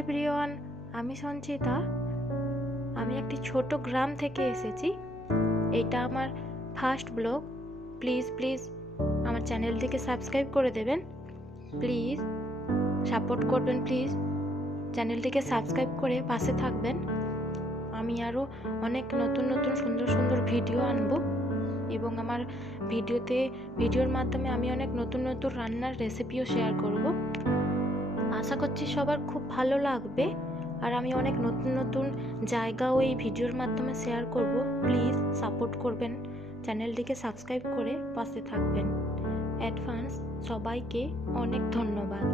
Everyone, আমি সঞ্চিতা। আমি একটি ছোট গ্রাম থেকে এসেছি। এটা আমার ফার্স্ট ব্লগ। প্লিজ প্লিজ আমার চ্যানেলটিকে সাবস্ক্রাইব করে দেবেন। প্লিজ সাপোর্ট করবেন। প্লিজ চ্যানেলটিকে সাবস্ক্রাইব করে পাশে থাকবেন। আমি আরও অনেক নতুন নতুন সুন্দর সুন্দর ভিডিও আনবো এবং আমার ভিডিওর মাধ্যমে আমি অনেক নতুন নতুন রান্নার রেসিপিও শেয়ার করব। আশা করছি সবার খুব ভালো লাগবে। আর আমি অনেক নতুন নতুন জায়গাও এই ভিডিওর মাধ্যমে শেয়ার করব। প্লিজ সাপোর্ট করবেন, চ্যানেলটিকে সাবস্ক্রাইব করে পাশে থাকবেন। অ্যাডভান্স সবাইকে অনেক ধন্যবাদ।